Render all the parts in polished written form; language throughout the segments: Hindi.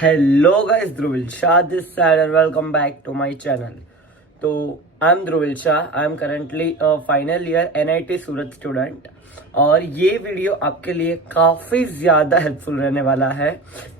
Hello guys, Dhruvil Shah this side and welcome back to my channel. तो I am Dhruvil Shah. I am currently final year NIT Surat student और ये वीडियो आपके लिए काफ़ी ज़्यादा हेल्पफुल रहने वाला है.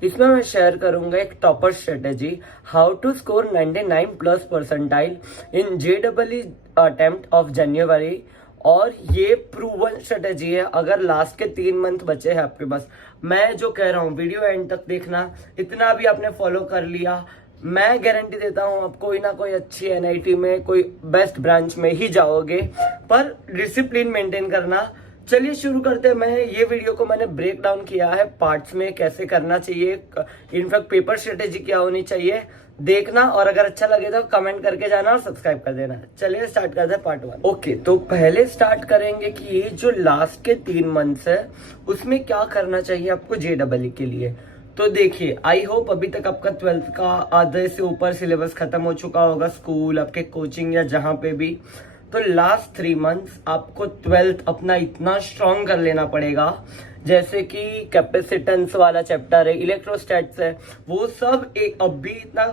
इसमें मैं शेयर करूंगा एक topper strategy, how to score 99 plus percentile in JEE attempt of January. और ये प्रूवन स्ट्रेटेजी है. अगर लास्ट के 3 मंथ बचे हैं आपके पास, मैं जो कह रहा हूँ वीडियो एंड तक देखना. इतना भी आपने फॉलो कर लिया, मैं गारंटी देता हूँ आप कोई ना कोई अच्छी NIT में कोई बेस्ट ब्रांच में ही जाओगे, पर डिसिप्लिन मेंटेन करना. चलिए शुरू करते हैं. मैं ये वीडियो को मैंने ब्रेक डाउन किया है पार्ट्स में, कैसे करना चाहिए, इनफैक्ट पेपर स्ट्रेटेजी क्या होनी चाहिए, देखना. और अगर अच्छा लगे तो कमेंट करके जाना और सब्सक्राइब कर देना. चलिए स्टार्ट करते हैं पार्ट 1. ओके, तो पहले स्टार्ट करेंगे कि ये जो लास्ट के 3 मंथ्स है उसमें क्या करना चाहिए आपको JEE के लिए. तो देखिए, आई होप अभी तक आपका 12th का आधे से ऊपर सिलेबस खत्म हो चुका होगा, स्कूल, आपके कोचिंग या जहां पे भी. तो लास्ट 3 मंथ्स आपको 12th अपना इतना स्ट्रॉन्ग कर लेना पड़ेगा. जैसे कि कैपेसिटेंस वाला चैप्टर है, इलेक्ट्रोस्टैट्स है, वो सब एक अभी इतना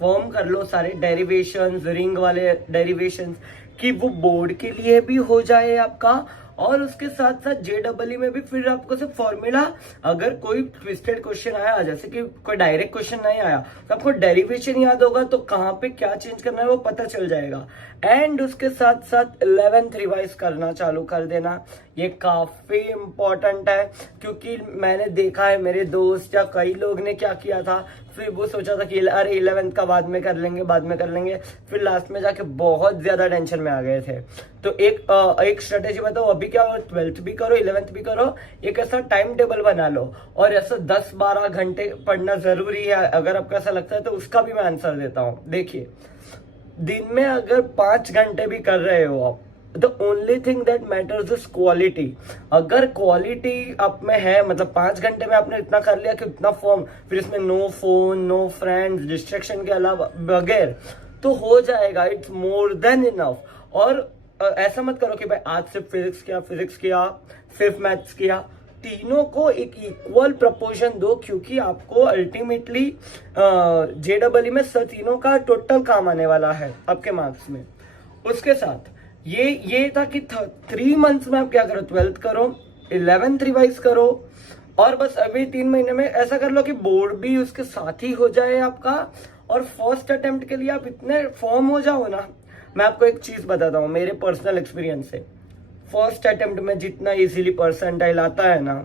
फॉर्म कर लो, सारे डेरिवेशंस, रिंग वाले डेरिवेशंस, कि वो बोर्ड के लिए भी हो जाए आपका. और उसके साथ साथ JEE में भी फिर आपको सिर्फ फॉर्मूला, अगर कोई ट्विस्टेड क्वेश्चन आया, जैसे कि कोई डायरेक्ट क्वेश्चन नहीं आया, तो आपको डेरिवेशन याद होगा, तो कहाँ पे क्या चेंज करना है वो पता चल जाएगा. एंड उसके साथ साथ 11th रिवाइज करना चालू कर देना. ये काफी इंपॉर्टेंट है, क्योंकि मैंने देखा है मेरे दोस्त या कई लोग ने क्या किया था, फिर वो सोचा था कि अरे 11th का बाद में कर लेंगे, फिर लास्ट में जाके बहुत ज्यादा टेंशन में आ गए थे. तो एक स्ट्रेटेजी बताओ, अभी क्या हो, 12th भी करो, 11th भी करो, एक ऐसा टाइम टेबल बना लो. और ऐसा 10-12 घंटे पढ़ना जरूरी है. अगर आपको ऐसा लगता है तो उसका भी मैं आंसर देता हूँ. देखिए, दिन में अगर 5 घंटे भी कर रहे हो आप, the only thing that matters is quality. अगर क्वालिटी आप में है, मतलब 5 घंटे में आपने इतना कर लिया कि उतना फॉर्म, फिर इसमें no phone, no friends, distraction के अलावा बगैर, तो हो जाएगा. It's more than enough. और ऐसा मत करो कि भाई आज सिर्फ फिजिक्स किया, सिर्फ मैथ्स किया. तीनों को एक इक्वल प्रपोर्शन दो, क्योंकि आपको अल्टीमेटली JEE में तीनों का टोटल काम आने वाला है आपके मार्क्स में. उसके साथ ये था कि 3 मंथ्स में आप क्या करो, 12th करो, 11th रिवाइज करो, और बस अभी 3 महीने में ऐसा कर लो कि बोर्ड भी उसके साथ ही हो जाए आपका. और फर्स्ट अटेम्प्ट के लिए आप इतने फॉर्म हो जाओ ना. मैं आपको एक चीज बताता हूँ मेरे पर्सनल एक्सपीरियंस से. फर्स्ट अटेम्प्ट में जितना इजीली परसेंटाइल आता है ना,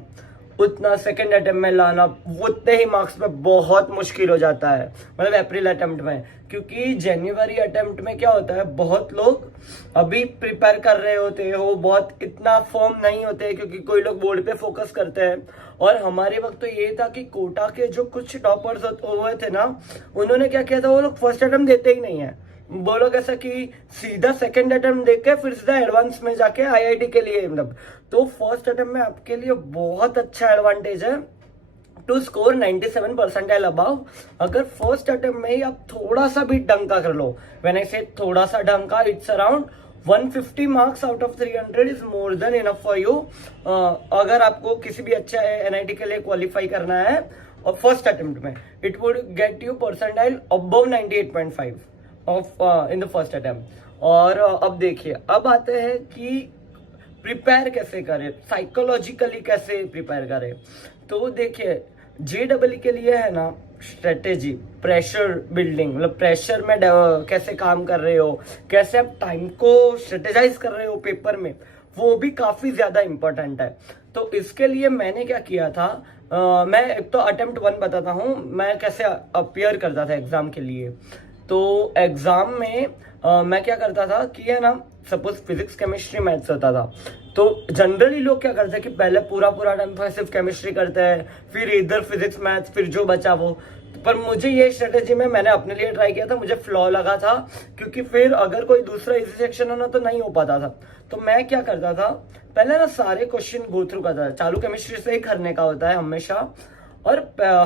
उतना सेकंड अटेम्प्ट में लाना उतने ही मार्क्स में बहुत मुश्किल हो जाता है, मतलब अप्रैल अटेम्प्ट में. क्योंकि जनवरी अटेम्प्ट में क्या होता है, बहुत लोग अभी प्रिपेयर कर रहे होते हो, बहुत इतना फॉर्म नहीं होते, क्योंकि कोई लोग बोर्ड पे फोकस करते हैं. और हमारे वक्त तो ये था कि कोटा के जो कुछ टॉपर्स हुए थे ना, उन्होंने क्या किया था, वो लोग फर्स्ट अटेम्प्ट देते ही नहीं है. वो लोग ऐसा कि सीधा सेकंड अटेम्प्ट देके फिर सीधा एडवांस में जाके IIT के लिए, मतलब. तो फर्स्ट अटेम्प्ट में आपके लिए बहुत अच्छा एडवांटेज है टू स्कोर 97 परसेंटाइल अबाव. अगर फर्स्ट अटेम्प्ट में ही आप थोड़ा सा भी डंका कर लो, व्हेन आई से थोड़ा सा डंका, it's around 150 marks out of 300 is more than enough for you. अगर आपको किसी भी अच्छा NIT के लिए क्वालिफाई करना है, और फर्स्ट अटेम्प्ट में it would get you percentile above 98.5 of in the first attempt. और अब देखिए, अब आते हैं कि प्रिपेयर कैसे करें, साइकोलॉजिकली कैसे प्रिपेयर करें. तो देखिए, JEE के लिए है ना स्ट्रेटेजी, प्रेशर बिल्डिंग, मतलब प्रेशर में कैसे काम कर रहे हो, कैसे आप टाइम को स्ट्रेटेजाइज कर रहे हो पेपर में, वो भी काफी ज्यादा इंपॉर्टेंट है. तो इसके लिए मैंने क्या किया था, मैं एक तो अटेम्प्ट 1 बताता हूँ मैं कैसे अपियर करता था एग्जाम के लिए. तो एग्जाम में मैं क्या करता था कि है ना, सपोज फिजिक्स, केमिस्ट्री, मैथ्स होता था. तो जनरली लोग क्या करते हैं कि पहले पूरा टाइम सिर्फ केमिस्ट्री करते हैं, फिर इधर फिजिक्स, मैथ्स, फिर जो बचा वो. पर मुझे ये स्ट्रेटेजी में मैंने अपने लिए ट्राई किया था, मुझे फ्लॉ लगा था, क्योंकि फिर अगर कोई दूसरा इजी सेक्शन होना तो नहीं हो पाता था. तो मैं क्या करता था, पहले ना सारे क्वेश्चन गो थ्रू करता था. चालू केमिस्ट्री से ही करने का होता है हमेशा. और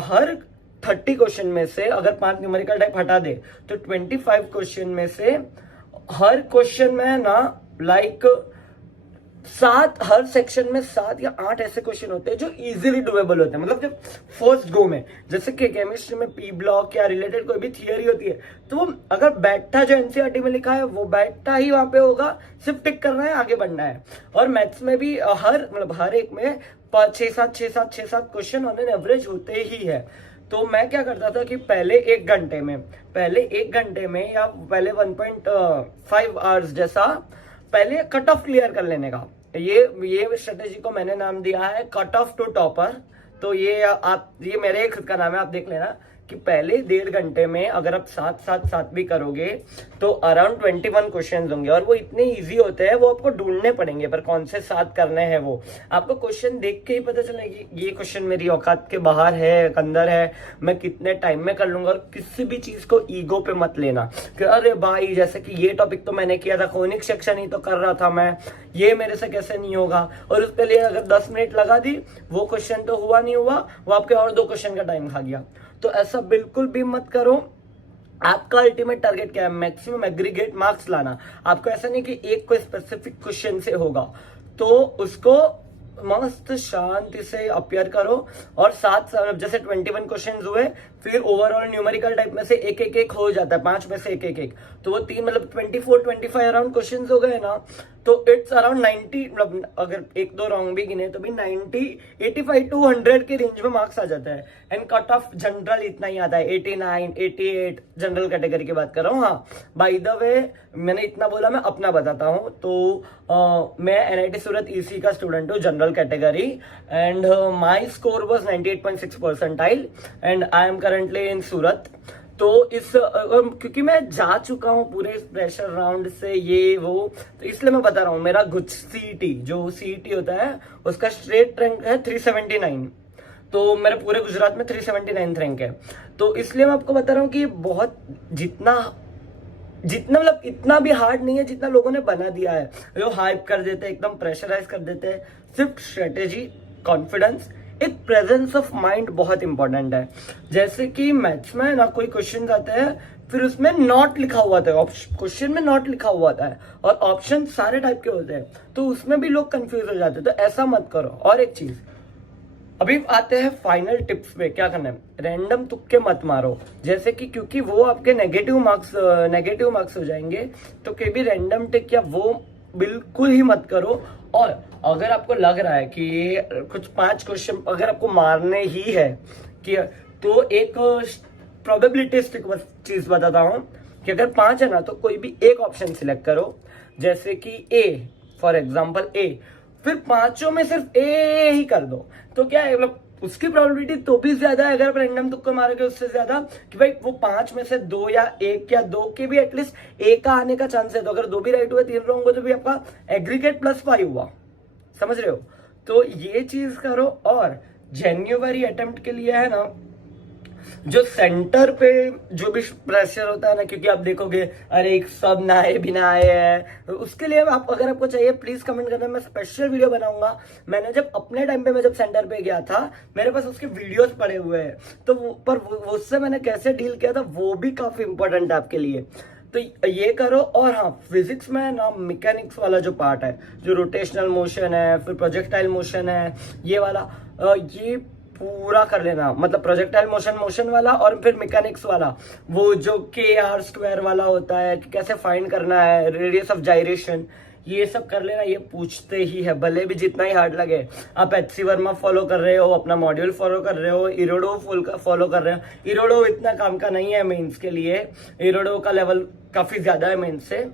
हर 30 क्वेश्चन में से अगर 5 न्यूमेरिकल टाइप हटा दे, तो 25 क्वेश्चन में से हर क्वेश्चन में ना लाइक हर सेक्शन में 7 या 8 ऐसे क्वेश्चन होते हैं जो इजीली डुएबल होते हैं, मतलब जब फर्स्ट गो में, जैसे कि केमिस्ट्री में पी ब्लॉक या रिलेटेड कोई भी थियरी होती है तो वो अगर बैठा जो एनसीईआरटी में लिखा है वो बैठा ही वहां पे होगा, सिर्फ टिक करना है, आगे बढ़ना है। और मैथ्स में भी हर एक में 6-7 क्वेश्चन ऑन एन एवरेज होते ही है। तो मैं क्या करता था कि पहले एक घंटे में या पहले 1.5 आवर्स जैसा पहले कट ऑफ क्लियर कर लेने का, ये स्ट्रेटेजी को मैंने नाम दिया है कट ऑफ टू टॉपर। तो ये मेरे खुद का नाम है, आप देख लेना कि पहले 1.5 घंटे में अगर आप 7 भी करोगे तो अराउंड 21 क्वेश्चन होंगे, और वो इतने इजी होते हैं, वो आपको ढूंढने पड़ेंगे पर कौन से 7 करने हैं वो आपको क्वेश्चन देख के ही पता चलेगी ये क्वेश्चन मेरी औकात के बाहर है, अंदर है, मैं कितने टाइम में कर लूंगा। और किसी भी चीज को ईगो पे मत लेना कि अरे भाई जैसे कि ये टॉपिक तो मैंने किया था, कोनिक सेक्शन ही तो कर रहा था मैं, ये मेरे से कैसे नहीं होगा, और उसके लिए अगर 10 मिनट लगा दी, वो क्वेश्चन तो हुआ नहीं हुआ, वो आपके और 2 क्वेश्चन का टाइम खा गया। तो ऐसा बिल्कुल भी मत करो। आपका अल्टीमेट टारगेट क्या है? मैक्सिमम एग्रीगेट मार्क्स लाना। आपको ऐसा नहीं कि एक कोई स्पेसिफिक क्वेश्चन से होगा, तो उसको मस्त शांति से अपियर करो। और 7 जैसे 21 क्वेश्चन हुए, फिर ओवरऑल न्यूमेरिकल टाइप में से एक हो जाता है, 5 में से एक, तो वो 3 मतलब 24-25 अराउंड क्वेश्चन हो गए ना, तो इट्स अराउंड 90, मतलब अगर 1-2 रॉन्ग भी गिने तो भी 90, 85 to 100 के रेंज में मार्क्स आ जाता है। एंड कट ऑफ जनरल इतना ही आता है, 89, 88 जनरल कैटेगरी की बात कर रहा हूँ। हाँ, बाय द वे मैंने इतना बोला, मैं अपना बताता हूँ। तो मैं एनआईटी सूरत ईसी का स्टूडेंट हूँ, general category, and my score was 98.6 percentile and I am currently in Surat. तो क्योंकि मैं जा चुका हूँ पूरे प्रेशर राउंड से, ये वो, तो इसलिए मैं बता रहा हूँ। मेरा सीईटी जो सीईटी होता है उसका स्ट्रेट रैंक है 379, तो मेरे पूरे गुजरात में 379 रैंक है। तो इसलिए मैं आपको बता रहा हूँ कि बहुत जितना मतलब इतना भी हार्ड नहीं है जितना लोगों ने बना दिया है, जो हाइप कर देते हैं, एकदम प्रेशराइज कर देते हैं। सिर्फ स्ट्रेटेजी, कॉन्फिडेंस, एक प्रेजेंस ऑफ माइंड बहुत इंपॉर्टेंट है। जैसे कि मैथ्स में ना कोई क्वेश्चन आते हैं, फिर उसमें नॉट लिखा हुआ था, क्वेश्चन में नॉट लिखा हुआ था और ऑप्शन सारे टाइप के होते हैं, तो उसमें भी लोग कंफ्यूज हो जाते हैं। तो ऐसा मत करो। और एक चीज, अभी आते हैं फाइनल टिप्स पे। क्या करना है? रैंडम तुक्के मत मारो, जैसे कि क्योंकि वो आपके नेगेटिव मार्क्स हो जाएंगे, तो कभी भी रैंडम टिक या वो बिल्कुल ही मत करो। और अगर आपको लग रहा है कि ये कुछ 5 क्वेश्चन अगर आपको मारने ही है कि, तो एक प्रोबेबिलिटिस्टिक चीज बताता हूं कि अगर 5 है ना, तो कोई भी एक ऑप्शन सिलेक्ट करो, जैसे कि ए, फॉर एग्जांपल ए, फिर 5 में सिर्फ ए ही कर दो। तो क्या है, मतलब उसकी प्रोबेबिलिटी तो भी ज्यादा है अगर आप रैंडम तुक्का मारोगे उससे ज्यादा, कि भाई वो 5 में से 2 या 1 या 2 के भी एटलीस्ट ए का आने का चांस है। तो अगर 2 भी राइट हुए, 3 रॉन्ग हुए, तो भी आपका एग्रीगेट +5 हुआ। समझ रहे हो? तो ये चीज करो। और जेन्युइनली अटेम्प्ट के लिए है ना, जो सेंटर पे जो भी प्रेशर होता है ना, क्योंकि आप देखोगे अरे सब ना आए बिना आए हैं, तो उसके लिए आप अगर आपको चाहिए प्लीज कमेंट करना, मैं स्पेशल वीडियो बनाऊंगा। मैंने जब अपने टाइम पे मैं जब सेंटर पे गया था, मेरे पास उसके वीडियोस पड़े हुए हैं, तो उससे मैंने कैसे डील किया था वो भी काफी इंपॉर्टेंट है आपके लिए। तो ये करो। और हाँ, फिजिक्स में ना मैकेनिक्स वाला जो पार्ट है, जो रोटेशनल मोशन है, फिर प्रोजेक्टाइल मोशन है, ये वाला ये पूरा कर लेना। मतलब प्रोजेक्टाइल मोशन वाला और फिर मैकेनिक्स वाला, वो जो kr² वाला होता है कि कैसे फाइंड करना है, रेडियस ऑफ जाइरेशन, ये सब कर लेना। ये पूछते ही है, भले भी जितना ही हार्ड लगे। आप HC वर्मा फॉलो कर रहे हो, अपना मॉड्यूल फॉलो कर रहे हो, इरोडो फॉलो कर रहे हो। इरोडो इतना काम का नहीं है मेंस के लिए, इरोडो का लेवल काफी ज्यादा है मेंस से।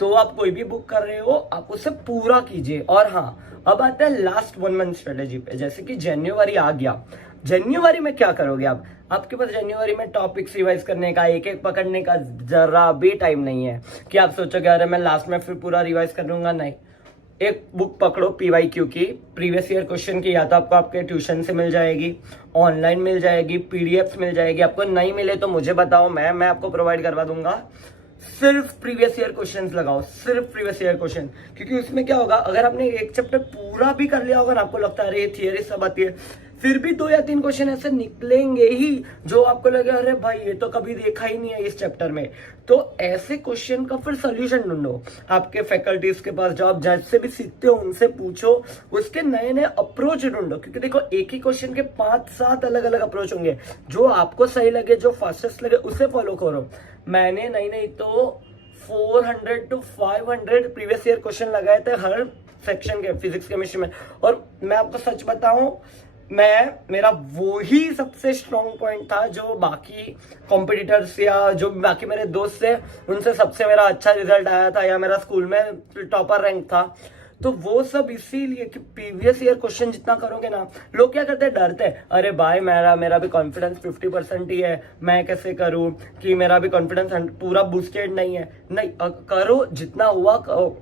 तो आप कोई भी बुक कर रहे हो, आप उसे पूरा कीजिए। और हाँ, अब आता है लास्ट 1 मंथ स्ट्रेटेजी पे। जैसे कि जनवरी आ गया, जनवरी में क्या करोगे आप? आपके पास जनवरी में टॉपिक्स रिवाइज करने का, एक एक पकड़ने का जरा भी टाइम नहीं है कि आप सोचोगे अरे मैं लास्ट में फिर पूरा रिवाइज कर लूंगा। नहीं, एक बुक पकड़ो PYQ की, प्रीवियस ईयर क्वेश्चन की, या तो आपको आपके ट्यूशन से मिल जाएगी, ऑनलाइन मिल जाएगी, PDFs मिल जाएगी। आपको नहीं मिले तो मुझे बताओ, मैं आपको प्रोवाइड करवा दूंगा। सिर्फ प्रीवियस ईयर क्वेश्चंस लगाओ, सिर्फ प्रीवियस ईयर क्वेश्चन, क्योंकि उसमें क्या होगा, अगर आपने एक चैप्टर पूरा भी कर लिया होगा ना, आपको लगता है अरे थियरी सब आती है, फिर भी 2 या 3 क्वेश्चन ऐसे निकलेंगे ही जो आपको लगे अरे भाई ये तो कभी देखा ही नहीं है इस चैप्टर में। तो ऐसे क्वेश्चन का फिर सोल्यूशन ढूंढो, आपके फैकल्टीज के पास जाओ, जिससे भी सीखते हो उनसे पूछो, उसके नए नए अप्रोच ढूंढो। क्योंकि देखो एक ही क्वेश्चन के 5-7 अलग अलग अप्रोच होंगे, जो आपको सही लगे, जो फास्टेस्ट लगे उसे फॉलो करो। मैंने नहीं तो 400 to 500 प्रीवियस ईयर क्वेश्चन लगाए थे हर सेक्शन के फिजिक्स केमिस्ट्री में। और मैं आपको सच बताऊं, मेरा वो ही सबसे स्ट्रॉन्ग पॉइंट था जो बाकी कॉम्पिटिटर्स या जो बाकी मेरे दोस्त थे उनसे सबसे मेरा अच्छा रिजल्ट आया था, या मेरा स्कूल में टॉपर रैंक था। तो वो सब इसीलिए कि प्रीवियस ईयर क्वेश्चन जितना करोगे ना, लोग क्या करते हैं, डरते हैं, अरे भाई मेरा भी कॉन्फिडेंस 50% ही है, मैं कैसे करूं कि मेरा भी कॉन्फिडेंस पूरा बूस्टेड नहीं है। नहीं, करो जितना हुआ,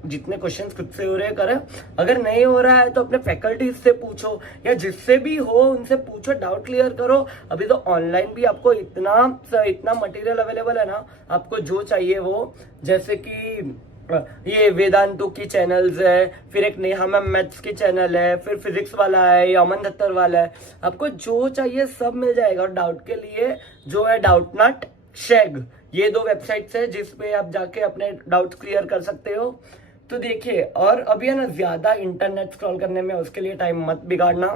जितने क्वेश्चन खुद से हो रहे करें। अगर नहीं हो रहा है तो अपने फैकल्टीज से पूछो या जिससे भी हो उनसे पूछो, डाउट क्लियर करो। अभी तो ऑनलाइन भी आपको इतना मटेरियल अवेलेबल है ना, आपको जो चाहिए वो, जैसे कि ये वेदांतु की चैनल्स है, फिर एक नेहा मैम मैथ्स की चैनल है, फिर फिजिक्स वाला है, अमन दत्तर वाला है, आपको जो चाहिए सब मिल जाएगा। और डाउट के लिए जो है डाउटनट, शेग, ये 2 वेबसाइट्स है जिसपे आप जाके अपने डाउट्स क्लियर कर सकते हो। तो देखिए, और अभी है ना ज्यादा इंटरनेट स्क्रॉल करने में उसके लिए टाइम मत बिगाड़ना,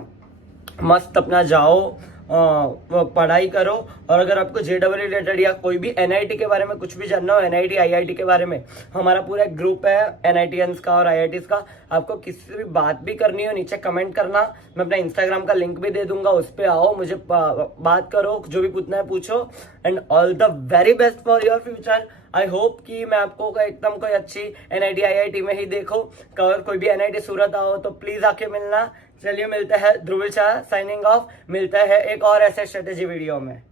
मस्त अपना जाओ, पढ़ाई करो। और अगर आपको JEE रिलेटेड या कोई भी NIT के बारे में कुछ भी जानना हो, NIT IIT के बारे में, हमारा पूरा एक ग्रुप है NITians का और IITs का। आपको किसी से भी बात भी करनी हो नीचे कमेंट करना, मैं अपना इंस्टाग्राम का लिंक भी दे दूंगा, उस पर आओ, मुझे बात करो, जो भी पूछना है पूछो। And all the very best for your future. I hope कि मैं आपको एकदम कोई अच्छी NIT IIT में ही देखो। अगर कोई भी NIT सूरत आओ तो प्लीज आके मिलना। चलिए मिलते हैं, ध्रुविल शाह साइनिंग ऑफ। मिलते हैं एक और ऐसे स्ट्रेटेजी वीडियो में।